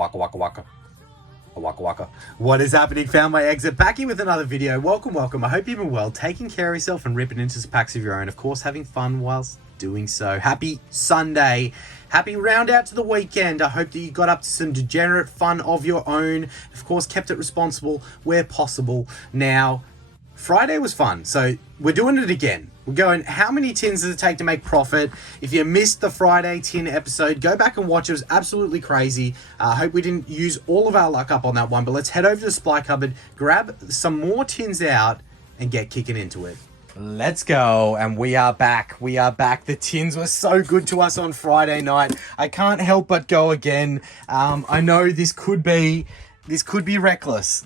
Waka waka waka. Waka waka. What is happening? Found my exit. Back here with another video. Welcome. I hope you've been well, taking care of yourself and ripping into some packs of your own. Of course, having fun whilst doing so. Happy Sunday. Happy round out to the weekend. I hope that you got up to some degenerate fun of your own. Of course, kept it responsible where possible. Now, Friday was fun, so we're doing it again. We're going, how many tins does it take to make profit? If you missed the Friday tin episode, go back and watch. It was absolutely crazy. I hope we didn't use all of our luck up on that one, but let's head over to the supply cupboard, grab some more tins out, and get kicking into it. Let's go, and we are back. The tins were so good to us on Friday night. I can't help but go again. I know this could be reckless.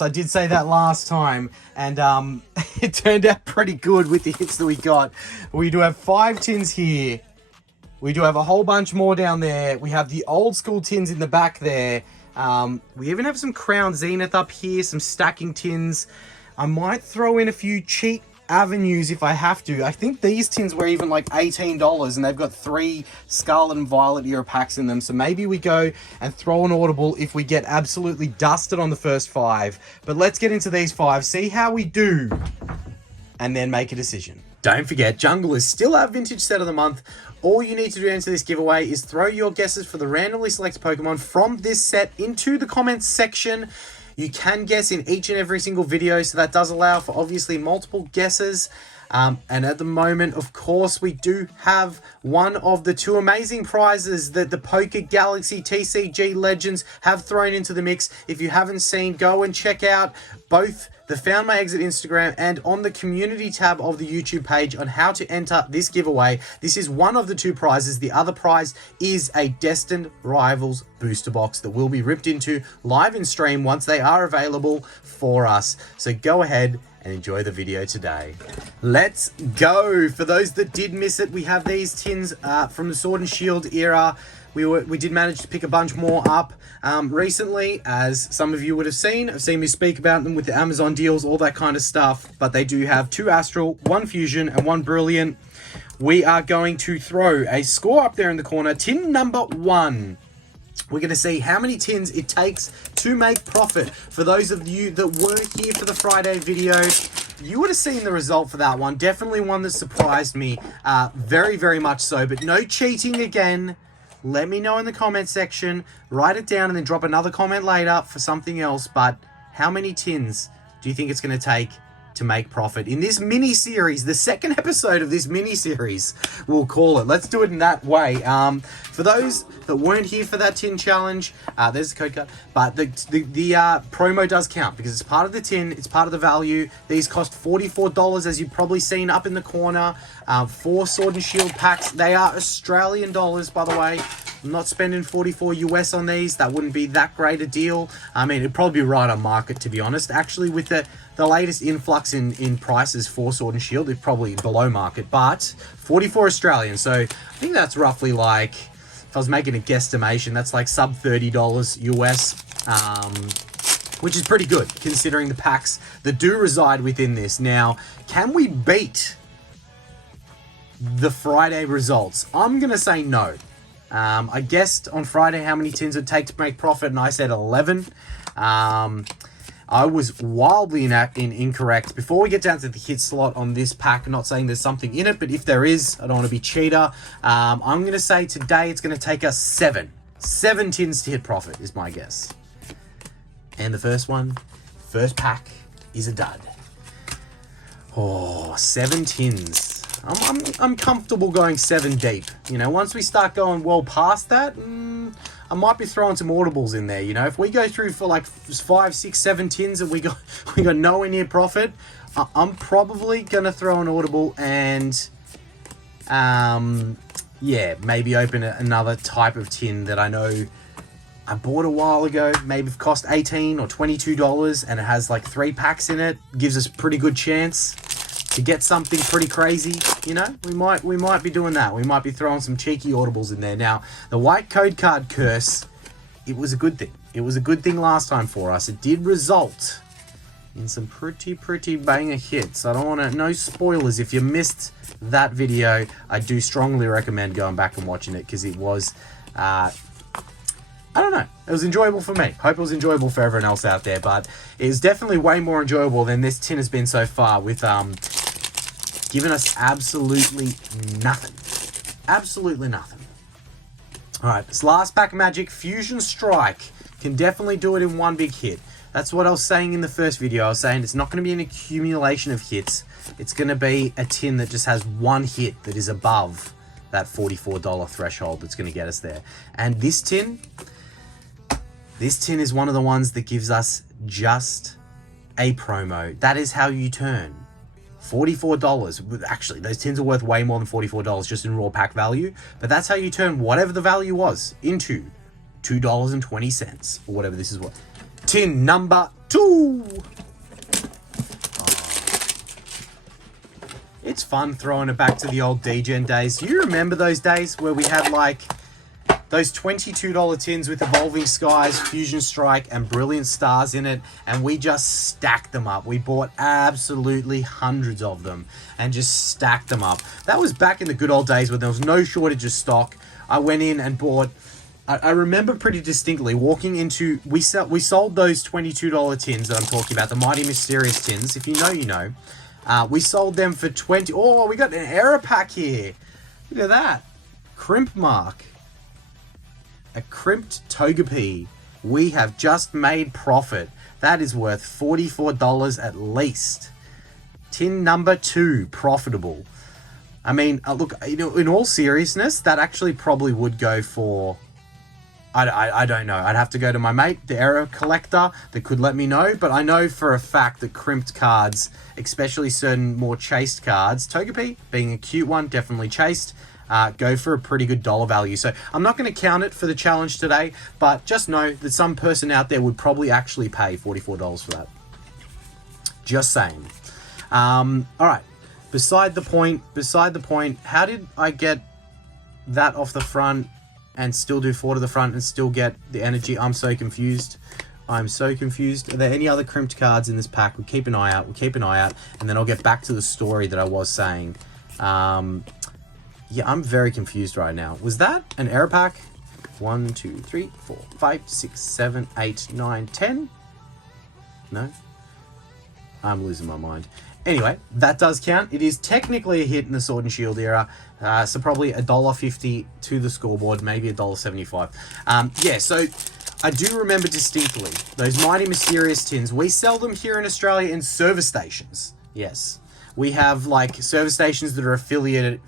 I did say that last time, and it turned out pretty good with the hits that we got. We do have 5 tins here. We do have a whole bunch more down there. We have the old school tins in the back there. We even have some Crown Zenith up here, some stacking tins. I might throw in a few cheap avenues if I have to. I think these tins were even like $18, and they've got 3 Scarlet and Violet era packs in them, so maybe we go and throw an audible if we get absolutely dusted on the first 5. But let's get into these 5, see how we do, and then make a decision. Don't forget, Jungle is still our vintage set of the month. All you need to do to enter this giveaway is throw your guesses for the randomly selected Pokemon from this set into the comments section. You can guess in each and every single video, so that does allow for obviously multiple guesses. And at the moment, of course, we do have one of the 2 amazing prizes that the Poké Galaxy TCG Legends have thrown into the mix. If you haven't seen, go and check out both the Found My Exit Instagram and on the community tab of the YouTube page on how to enter this giveaway. This is one of the 2 prizes. The other prize is a Destined Rivals booster box that will be ripped into live in stream once they are available for us. So go ahead and enjoy the video today. Let's go. For those that did miss it, we have these tins from the Sword and Shield era. We did manage to pick a bunch more up recently, as some of you would have seen. I've seen me speak about them with the Amazon deals, all that kind of stuff. But they do have 2 Astral, 1 Fusion, and 1 Brilliant. We are going to throw a score up there in the corner. Tin number 1. We're going to see how many tins it takes to make profit. For those of you that weren't here for the Friday video, you would have seen the result for that one. Definitely one that surprised me very, very much so. But no cheating again. Let me know in the comment section. Write it down and then drop another comment later for something else. But how many tins do you think it's going to take to make profit in this mini-series, the second episode of this mini-series, we'll call it. Let's do it in that way. For those that weren't here for that tin challenge, there's the code card, but the promo does count because it's part of the tin, it's part of the value. These cost $44, as you've probably seen up in the corner. 4 Sword and Shield packs. They are Australian dollars, by the way. I'm not spending 44 US on these. That wouldn't be that great a deal. I mean, it'd probably be right on market, to be honest. Actually, with the latest influx in prices for Sword and Shield, it's probably below market, but 44 Australian. So I think that's roughly like, if I was making a guesstimation, that's like sub $30 US, which is pretty good considering the packs that do reside within this. Now, can we beat the Friday results? I'm going to say no. I guessed on Friday how many tins it would take to make profit, and I said 11. I was wildly incorrect. Before we get down to the hit slot on this pack, I'm not saying there's something in it, but if there is, I don't want to be cheater. I'm going to say today it's going to take us 7. 7 tins to hit profit is my guess. And the first pack is a dud. Oh, 7 tins. I'm comfortable going 7 deep. You know, once we start going well past that, I might be throwing some audibles in there. You know, if we go through for like 5, 6, 7 tins and we got nowhere near profit, I'm probably gonna throw an audible and yeah, maybe open another type of tin that I know I bought a while ago. Maybe it cost $18 or $22 and it has like 3 packs in it. Gives us a pretty good chance to get something pretty crazy. You know, we might be doing that. We might be throwing some cheeky audibles in there. Now, the white code card curse, it was a good thing. It was a good thing last time for us. It did result in some pretty banger hits. I don't want to, no spoilers. If you missed that video, I do strongly recommend going back and watching it because it was I don't know. It was enjoyable for me. Hope it was enjoyable for everyone else out there, but it was definitely way more enjoyable than this tin has been so far with giving us absolutely nothing. Absolutely nothing. All right, this last pack of Magic, Fusion Strike, can definitely do it in one big hit. That's what I was saying in the first video. I was saying it's not going to be an accumulation of hits. It's going to be a tin that just has one hit that is above that $44 threshold that's going to get us there. And this tin is one of the ones that gives us just a promo. That is how you turn $44. Actually, those tins are worth way more than $44 just in raw pack value. But that's how you turn whatever the value was into $2.20 or whatever this is worth. Tin number 2. It's fun throwing it back to the old DGen days. Do you remember those days where we had like those $22 tins with Evolving Skies, Fusion Strike, and Brilliant Stars in it, and we just stacked them up. We bought absolutely hundreds of them and just stacked them up. That was back in the good old days when there was no shortage of stock. I went in and bought... I remember pretty distinctly walking into... We sold those $22 tins that I'm talking about, the Mighty Mysterious tins. If you know, you know. We sold them for 20... Oh, we got an error pack here. Look at that. Crimp mark. A crimped Togepi. We have just made profit. That is worth $44 at least. Tin number 2, profitable. I mean, look, you know, in all seriousness, that actually probably would go for... I don't know. I'd have to go to my mate, the error collector, that could let me know. But I know for a fact that crimped cards, especially certain more chased cards, Togepi being a cute one, definitely chased, go for a pretty good dollar value. So I'm not going to count it for the challenge today, but just know that some person out there would probably actually pay $44 for that. Just saying. All right. Beside the point, how did I get that off the front and still do 4 to the front and still get the energy? I'm so confused. I'm so confused. Are there any other crimped cards in this pack? We'll keep an eye out. And then I'll get back to the story that I was saying. Yeah, I'm very confused right now. Was that an error pack? 1, 2, 3, 4, 5, 6, 7, 8, 9, 10? No? I'm losing my mind. Anyway, that does count. It is technically a hit in the Sword and Shield era. So probably $1.50 to the scoreboard, maybe $1.75. Yeah, so I do remember distinctly those Mighty Mysterious tins. We sell them here in Australia in service stations. Yes. We have like service stations that are affiliated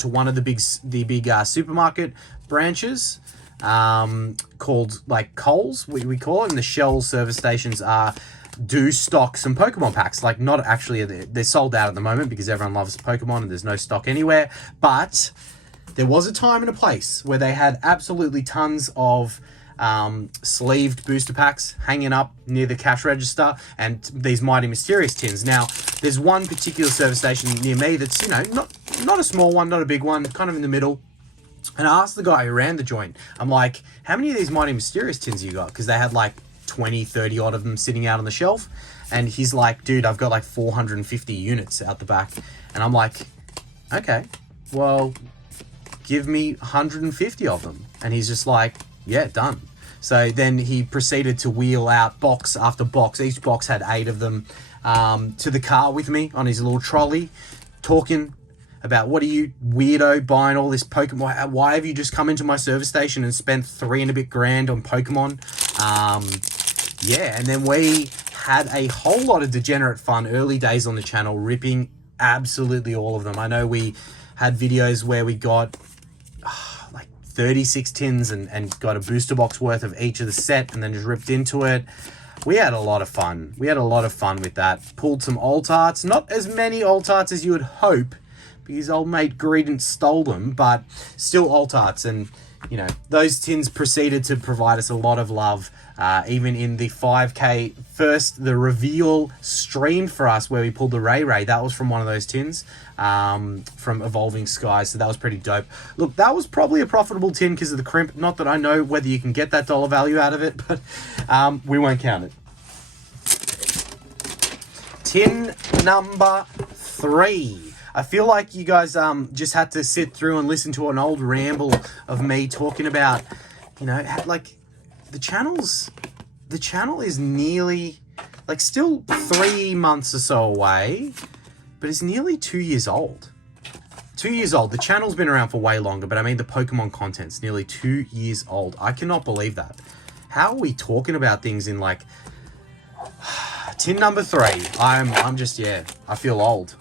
to one of the big supermarket branches called like Coles, we call it, and the Shell service stations do stock some Pokemon packs. Like, not actually, they're sold out at the moment because everyone loves Pokemon and there's no stock anywhere. But there was a time and a place where they had absolutely tons of sleeved booster packs hanging up near the cash register and these Mighty Mysterious tins. Now, there's one particular service station near me that's, you know, not a small one, not a big one, kind of in the middle. And I asked the guy who ran the joint, I'm like, how many of these Mighty Mysterious tins you got? Because they had like 20, 30 odd of them sitting out on the shelf. And he's like, dude, I've got like 450 units out the back. And I'm like, okay, well, give me 150 of them. And he's just like, yeah, done. So then he proceeded to wheel out box after box. Each box had 8 of them to the car with me on his little trolley, talking about, what are you weirdo buying all this Pokemon? Why have you just come into my service station and spent $3 and a bit grand on Pokemon? Yeah, and then we had a whole lot of degenerate fun early days on the channel, ripping absolutely all of them. I know we had videos where we got like 36 tins and got a booster box worth of each of the set and then just ripped into it. We had a lot of fun. We had a lot of fun with that. Pulled some alt arts. Not as many alt arts as you would hope, because old mate Greedent stole them, but still alt arts. And, you know, those tins proceeded to provide us a lot of love. Even in the 5K first, the reveal streamed for us where we pulled the Ray. That was from one of those tins from Evolving Skies. So that was pretty dope. Look, that was probably a profitable tin because of the crimp. Not that I know whether you can get that dollar value out of it, but we won't count it. Tin number 3. I feel like you guys just had to sit through and listen to an old ramble of me talking about, you know, like the channel is nearly, like, still 3 months or so away, but it's nearly 2 years old. 2 years old. The channel's been around for way longer, but I mean the Pokemon content's nearly 2 years old. I cannot believe that. How are we talking about things in, like, tin number 3? I'm just, yeah, I feel old.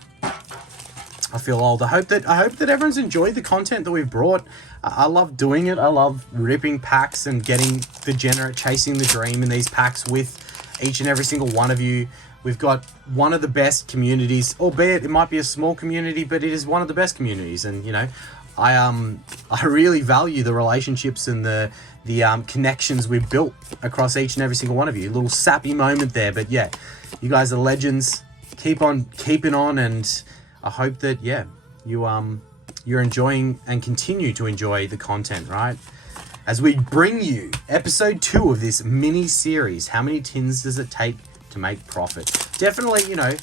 I feel old. I hope that everyone's enjoyed the content that we've brought. I love doing it. I love ripping packs and getting degenerate, chasing the dream in these packs with each and every single one of you. We've got one of the best communities, albeit it might be a small community, but it is one of the best communities. And, you know, I really value the relationships and the connections we've built across each and every single one of you. A little sappy moment there, but yeah, you guys are legends. Keep on keeping on, and I hope that, yeah, you're enjoying and continue to enjoy the content, right? As we bring you episode 2 of this mini series. How many tins does it take to make profit? Definitely, you know,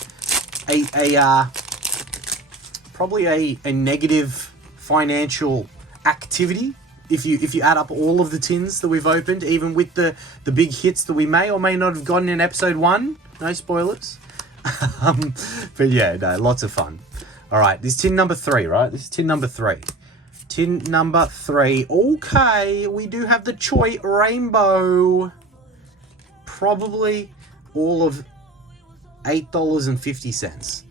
probably a negative financial activity if you add up all of the tins that we've opened, even with the big hits that we may or may not have gotten in episode 1. No spoilers. But yeah, no, lots of fun. All right, this is tin number 3, right? This is tin number 3. Tin number 3. Okay, we do have the Choi Rainbow. Probably all of $8.50.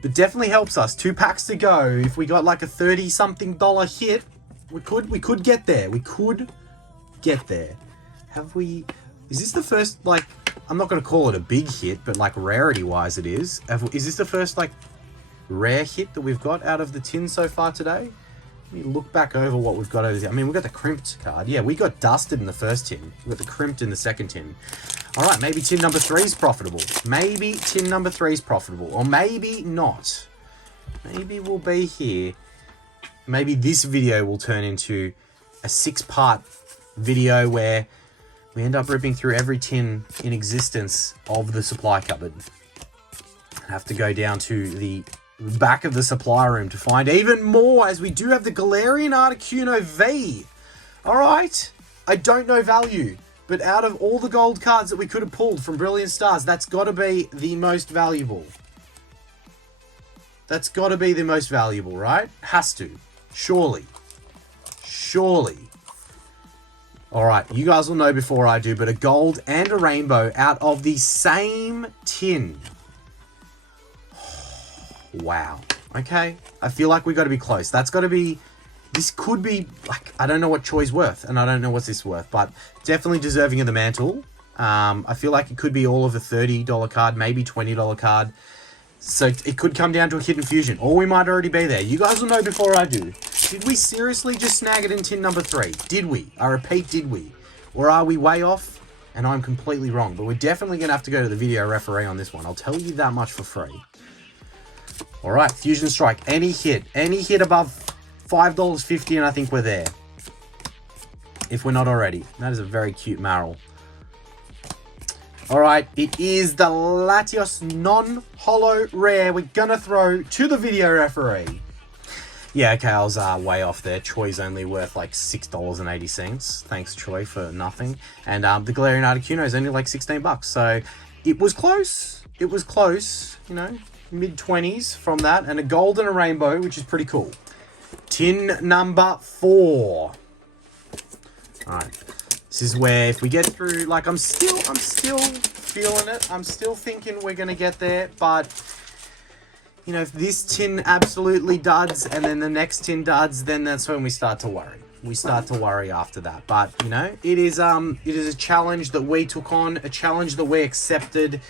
But definitely helps us. 2 packs to go. If we got like a $30-something hit, we could get there. We could get there. Have we? Is this the first, like, I'm not going to call it a big hit, but like rarity-wise it is. Is this the first, like, rare hit that we've got out of the tin so far today? Let me look back over what we've got over there. I mean, we got the crimped card. Yeah, we got dusted in the first tin. We got the crimped in the second tin. All right, maybe tin number 3 is profitable. Maybe tin number 3 is profitable. Or maybe not. Maybe we'll be here. Maybe this video will turn into a 6-part video where we end up ripping through every tin in existence of the supply cupboard. I have to go down to the back of the supply room to find even more, as we do have the Galarian Articuno V. Alright, I don't know value, but out of all the gold cards that we could have pulled from Brilliant Stars, that's got to be the most valuable. That's got to be the most valuable, right? Has to. Surely. Surely. Alright, you guys will know before I do, but a gold and a rainbow out of the same tin. Wow. Okay. I feel like we got to be close. That's got to be... This could be... like, I don't know what Choi's worth, and I don't know what's this worth, but definitely deserving of the mantle. I feel like it could be all of a $30 card, maybe $20 card. So it could come down to a hidden fusion, or we might already be there. You guys will know before I do. Did we seriously just snag it in tin number 3? Did we? I repeat, did we? Or are we way off and I'm completely wrong? But we're definitely going to have to go to the video referee on this one. I'll tell you that much for free. All right, Fusion Strike. Any hit above $5.50, and I think we're there. If we're not already. That is a very cute Marill. All right, it is the Latios non-holo rare. We're going to throw to the video referee. Yeah, okay, I was way off there. Choi's only worth like $6.80. Thanks, Choi, for nothing. And the Galarian Articuno is only like $16. So it was close. It was close, you know, mid-20s from that. And a gold and a rainbow, which is pretty cool. Tin number 4. All right. This is where if we get through, like, I'm still feeling it. I'm still thinking we're going to get there. But, you know, if this tin absolutely duds and then the next tin duds, then that's when we start to worry. We start to worry after that. But, you know, it is a challenge that we took on, a challenge that we accepted,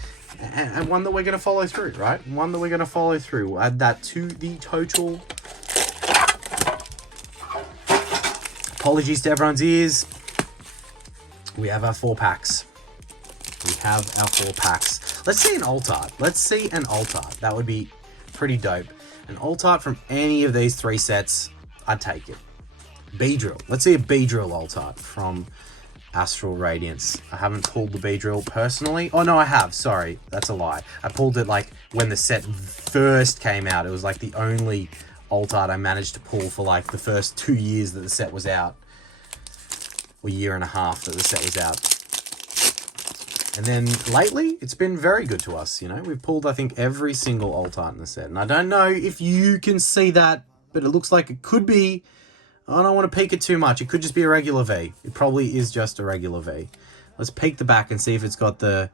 and one that we're going to follow through, right? One that we're going to follow through. We'll add that to the total. Apologies to everyone's ears. We have our 4 packs. We have our 4 packs. Let's see an alt art. Let's see an alt art. That would be pretty dope. An alt art from any of these 3 sets, I'd take it. Beedrill. Let's see a Beedrill alt art from Astral Radiance. I haven't pulled the Beedrill personally. Oh, no, I have. Sorry. That's a lie. I pulled it, like, when the set first came out. It was, like, the only alt art I managed to pull for, like, the first 2 years that the set was out. or year and a half that the set was out. And then lately, it's been very good to us. You know, we've pulled, I think, every single alt art in the set. And I don't know if you can see that, but it looks like it could be, I don't want to peek it too much. It could just be a regular V. It probably is just a regular V. Let's peek the back and see if it's got the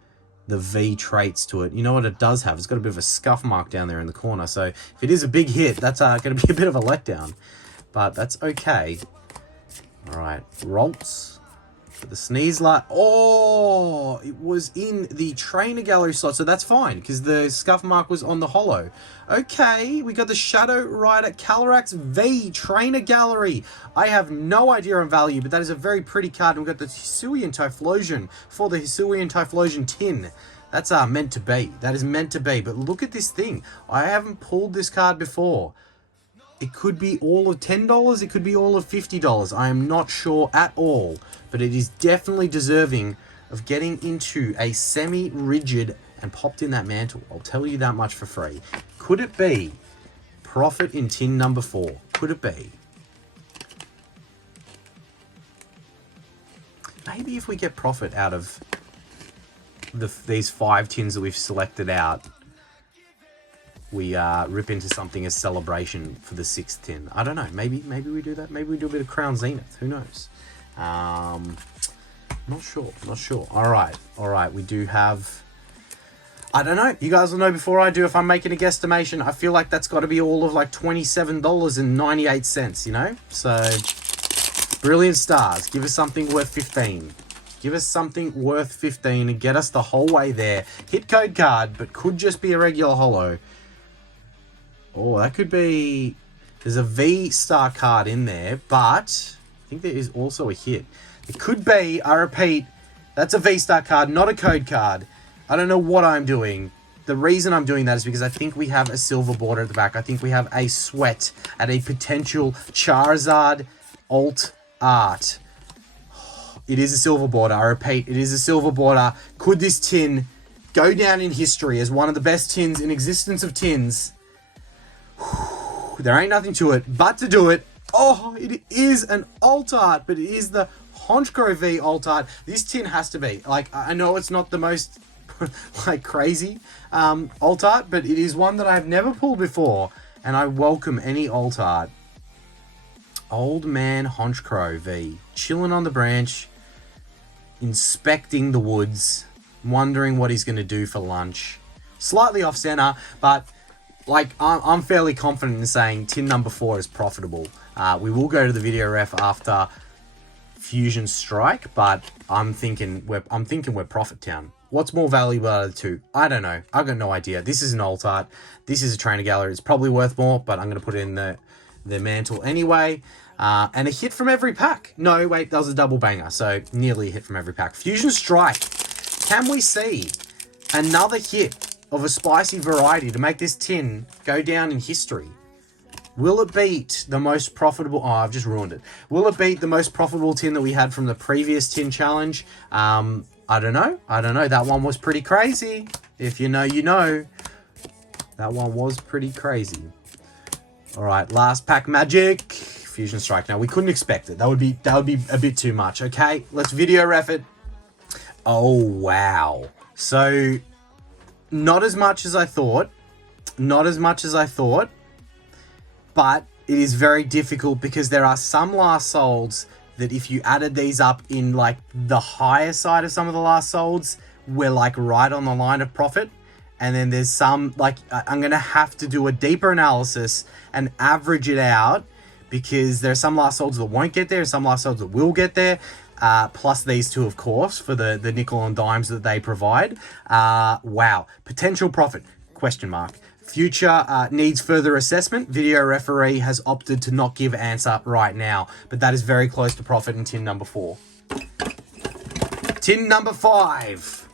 V traits to it. You know what it does have? It's got a bit of a scuff mark down there in the corner. So if it is a big hit, that's going to be a bit of a letdown. But that's okay. All right, Rolts. The Sneasler. Oh, it was in the trainer gallery slot, so that's fine because the scuff mark was on the holo. Okay, we got the Shadow Rider Calyrax V trainer gallery. I have no idea on value, but that is a very pretty card. And we've got the Hisuian Typhlosion for the Hisuian Typhlosion tin. That's meant to be. That is meant to be. But look at this thing. I haven't pulled this card before. It could be all of $10. It could be all of $50. I am not sure at all. But it is definitely deserving of getting into a semi-rigid and popped in that mantle. I'll tell you that much for free. Could it be profit in tin number 4? Could it be? Maybe if we get profit out of these 5 tins that we've selected out, we rip into something as celebration for the 6th tin. I don't know. Maybe we do that. Maybe we do a bit of Crown Zenith. Who knows? Not sure. All right. We do have, I don't know. You guys will know before I do if I'm making a guesstimation. I feel like that's got to be all of like $27.98, you know? So, Brilliant Stars. Give us something worth 15. Give us something worth 15 and get us the whole way there. Hit code card, but could just be a regular holo. Oh, that could be, there's a V-Star card in there, but I think there is also a hit. It could be, I repeat, that's a V-Star card, not a code card. I don't know what I'm doing. The reason I'm doing that is because I think we have a silver border at the back. I think we have a sweat at a potential Charizard alt art. It is a silver border. I repeat, it is a silver border. Could this tin go down in history as one of the best tins in existence of tins? There ain't nothing to it but to do it. Oh, it is an alt art, but it is the Honchkrow V alt art. This tin has to be. Like, I know it's not the most like crazy alt art, but it is one that I've never pulled before, and I welcome any alt art. Old man Honchkrow V, chilling on the branch, inspecting the woods, wondering what he's going to do for lunch. Slightly off center, but like, I'm fairly confident in saying tin number 4 is profitable. We will go to the video ref after Fusion Strike, but I'm thinking we're Profit Town. What's more valuable out of the two? I don't know. I've got no idea. This is an alt art. This is a trainer gallery. It's probably worth more, but I'm going to put it in the mantle anyway. And a hit from every pack. No, wait, that was a double banger. So nearly a hit from every pack. Fusion Strike. Can we see another hit of a spicy variety to make this tin go down in history? Will it beat the most profitable... Oh, I've just ruined it. Will it beat the most profitable tin that we had from the previous tin challenge? I don't know. That one was pretty crazy. If you know, you know. That one was pretty crazy. All right, last pack magic. Fusion Strike. Now, we couldn't expect it. That would be a bit too much. Okay, let's video ref it. Oh, wow. So, not as much as I thought. But it is very difficult because there are some last solds that if you added these up in like the higher side of some of the last solds, we're like right on the line of profit. And then there's some, like, I'm going to have to do a deeper analysis and average it out because there are some last solds that won't get there and some last solds that will get there. Plus these two, of course, for the nickel and dimes that they provide. Wow. Potential profit, question mark. Future needs further assessment. Video referee has opted to not give answer right now, but that is very close to profit in tin number 4. Tin number 5.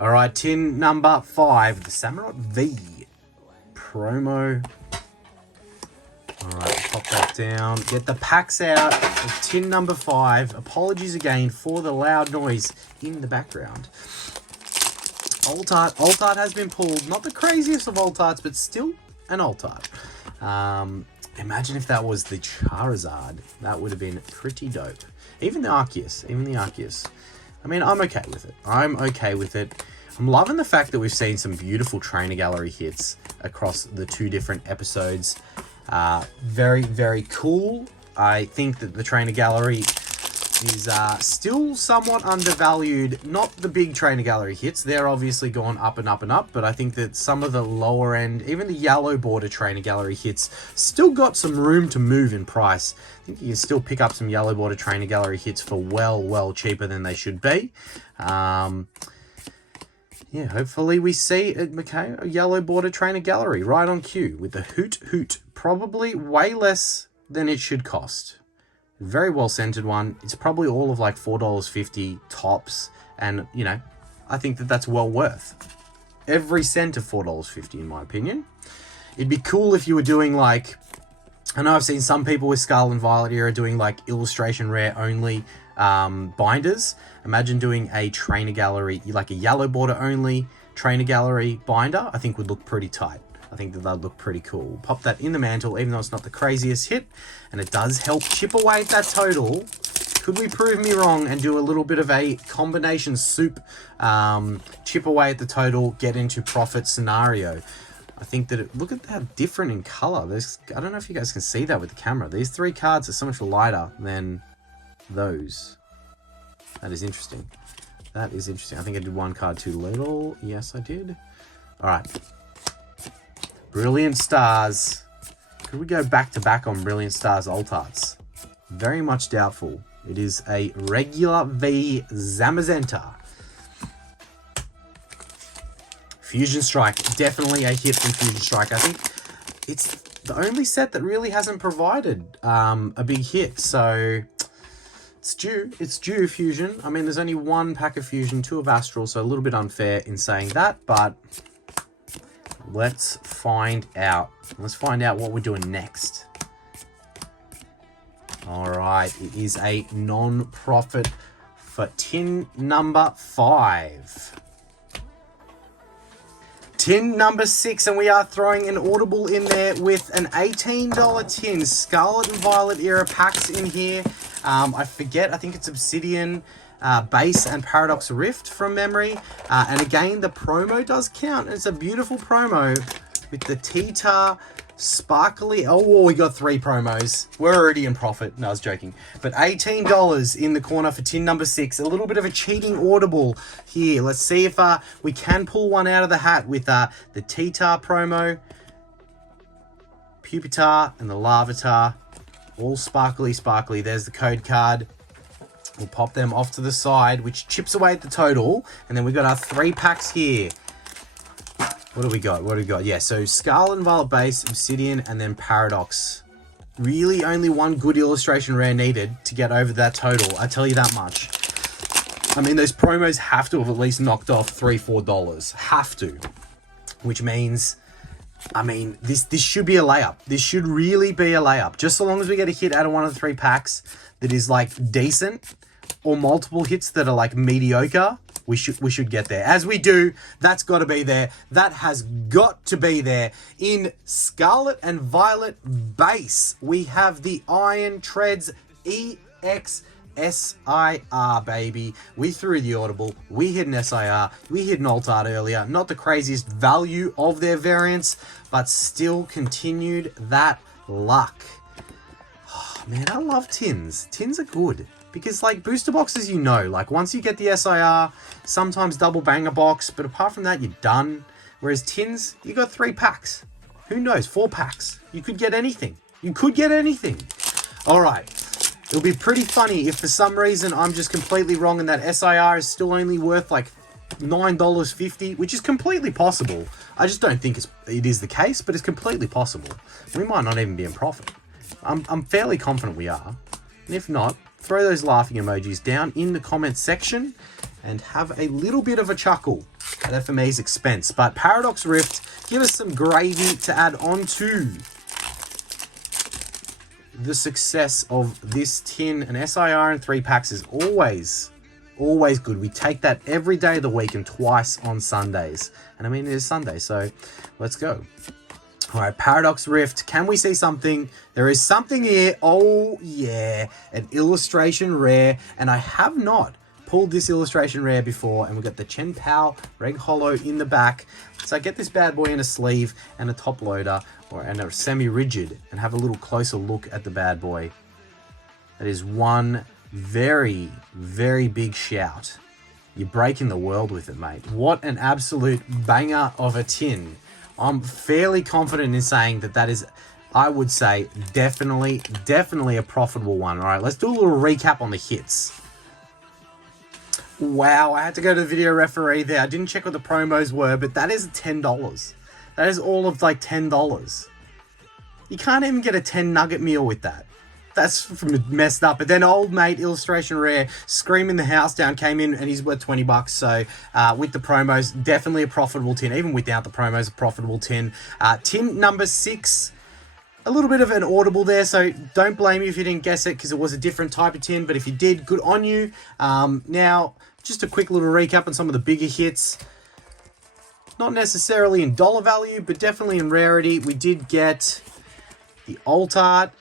All right, tin number 5, the Samurai V promo. All right, pop that down. Get the packs out of tin number 5. Apologies again for the loud noise in the background. Alt art has been pulled. Not the craziest of alt arts, but still an alt art. Imagine if that was the Charizard. That would have been pretty dope. Even the Arceus. I mean, I'm okay with it. I'm loving the fact that we've seen some beautiful trainer gallery hits across the 2 different episodes. Very, very cool. I think that the trainer gallery is still somewhat undervalued. Not the big trainer gallery hits. They're obviously gone up and up and up, but I think that some of the lower end, even the yellow border trainer gallery hits, still got some room to move in price. I think you can still pick up some yellow border trainer gallery hits for well cheaper than they should be. Yeah, hopefully we see a yellow border trainer gallery right on cue with the Hoot. Probably way less than it should cost. Very well centered one. It's probably all of like $4.50 tops, and you know, I think that that's well worth every cent of $4.50 in my opinion. It'd be cool if you were doing like, I know I've seen some people with Scarlet and Violet era doing like illustration rare only binders. Imagine doing a trainer gallery, like a yellow border only trainer gallery binder. I think would look pretty tight. I think that that'd look pretty cool. Pop that in the mantle, even though it's not the craziest hit, and it does help chip away at that total. Could we prove me wrong and do a little bit of a combination soup, chip away at the total, get into profit scenario? I think that look at how different in color. I don't know if you guys can see that with the camera. These 3 cards are so much lighter than those. That is interesting. I think I did 1 card too little. Yes, I did. All right. Brilliant Stars. Could we go back to back on Brilliant Stars alt arts? Very much doubtful. It is a regular V Zamazenta. Fusion Strike. Definitely a hit from Fusion Strike. I think it's the only set that really hasn't provided a big hit. So it's due Fusion. I mean, there's only 1 pack of Fusion, 2 of Astral, so a little bit unfair in saying that, but let's find out. Let's find out what we're doing next. All right, it is a non-profit for tin number 5. Tin number 6, and we are throwing an audible in there with an $18 tin. Scarlet and Violet era packs in here. I forget, I think it's Obsidian, Base, and Paradox Rift from memory. And again, the promo does count. It's a beautiful promo with the T-Tar sparkly. Oh, we got 3 promos. We're already in profit. No, I was joking. But $18 in the corner for tin number 6. A little bit of a cheating audible here. Let's see if we can pull one out of the hat with the T-Tar promo, Pupitar, and the Larvitar. All sparkly. There's the code card. We'll pop them off to the side, which chips away at the total. And then we've got our 3 packs here. What do we got? Yeah, so Scarlet and Violet Base, Obsidian, and then Paradox. Really only 1 good illustration rare needed to get over that total. I tell you that much. I mean, those promos have to have at least knocked off $3-4. Have to. Which means, I mean, this should be a layup. This should really be a layup. Just so long as we get a hit out of one of the 3 packs that is like decent, or multiple hits that are like mediocre, we should get there. As we do, that's got to be there. That has got to be there. In Scarlet and Violet Base, we have the Iron Treads EX SIR, baby. We threw the audible. We hit an SIR. We hit an alt art earlier. Not the craziest value of their variants, but still continued that luck. Oh, man, I love tins. Tins are good. Because, like, booster boxes, you know, like, once you get the SIR, sometimes double banger box, but apart from that, you're done. Whereas tins, you got 3 packs. Who knows? 4 packs. You could get anything. All right. It'll be pretty funny if for some reason I'm just completely wrong and that SIR is still only worth, like, $9.50, which is completely possible. I just don't think it is the case, but it's completely possible. We might not even be in profit. I'm fairly confident we are. And if not, throw those laughing emojis down in the comments section and have a little bit of a chuckle at FME's expense. But Paradox Rift, give us some gravy to add on to the success of this tin. And SIR in 3 packs is always Always good. We take that every day of the week and twice on Sundays. And I mean, it is Sunday, so let's go. All right, Paradox Rift. Can we see something? There is something here. Oh, yeah. An illustration rare. And I have not pulled this illustration rare before. And we've got the Chen Pao Reg Holo in the back. So I get this bad boy in a sleeve and a top loader and a semi-rigid and have a little closer look at the bad boy. That is one very, very big shout. You're breaking the world with it, mate. What an absolute banger of a tin. I'm fairly confident in saying that that is, I would say, definitely a profitable one. All right, let's do a little recap on the hits. Wow, I had to go to the video referee there. I didn't check what the promos were, but that is $10. That is all of like $10. You can't even get a 10 nugget meal with that. That's messed up. But then old mate illustration rare screaming the house down came in and he's worth $20. So with the promos, definitely a profitable tin. Even without the promos, a profitable tin. Tin number 6, a little bit of an audible there. So don't blame me if you didn't guess it because it was a different type of tin. But if you did, good on you. Now, just a quick little recap on some of the bigger hits. Not necessarily in dollar value, but definitely in rarity. We did get the alt art,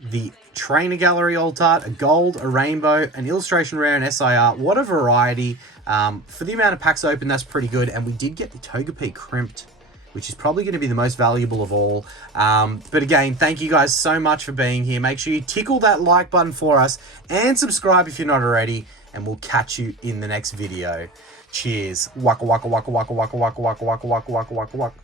the trainer gallery alt art, a gold, a rainbow, an illustration rare, and SIR. What a variety. For the amount of packs open, that's pretty good. And we did get the Togepi crimped, which is probably going to be the most valuable of all. But again, thank you guys so much for being here. Make sure you tickle that like button for us and subscribe if you're not already. And we'll catch you in the next video. Cheers. Waka waka waka waka waka waka waka waka waka waka waka waka.